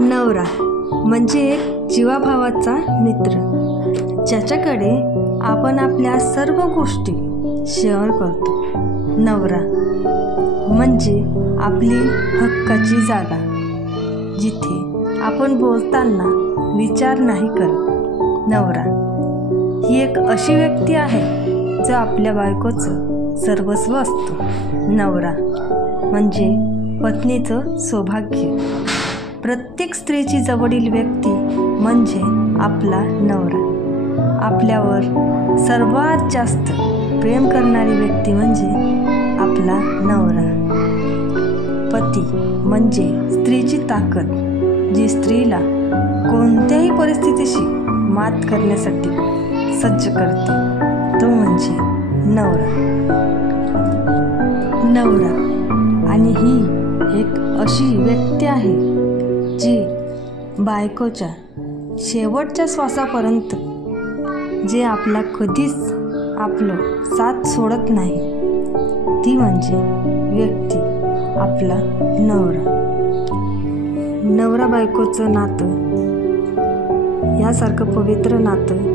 नवरा म्हणजे एक जीवाभावाचा मित्र, ज्याच्याकडे आपण आपल्या सर्व गोष्टी शेअर करतो. नवरा म्हणजे आपली हक्काची जागा, जिथे आपण बोलताना विचार नाही करत. नवरा ही एक अशी व्यक्ती आहे जो आपल्या बायकोचं सर्वस्व असतो. नवरा म्हणजे पत्नीचं सौभाग्य. प्रत्येक स्त्रीची जवळील व्यक्ती म्हणजे आपला नवरा. आपल्यावर सर्वात जास्त प्रेम करणारी व्यक्ती म्हणजे आपला नवरा. पती म्हणजे स्त्रीची ताकद, जी स्त्रीला कोणत्याही परिस्थितीशी मात करण्यासाठी सज्ज करते. तो म्हणजे नवरा. नवरा आणि ही एक अशी व्यक्ती आहे जी बायकोच्या शेवटच्या श्वासापर्यंत जे आपला कधीच आपलं साथ सोडत नाही, ती म्हणजे व्यक्ती आपला नवरा. नवरा बायकोचं नातं यासारखं पवित्र नातं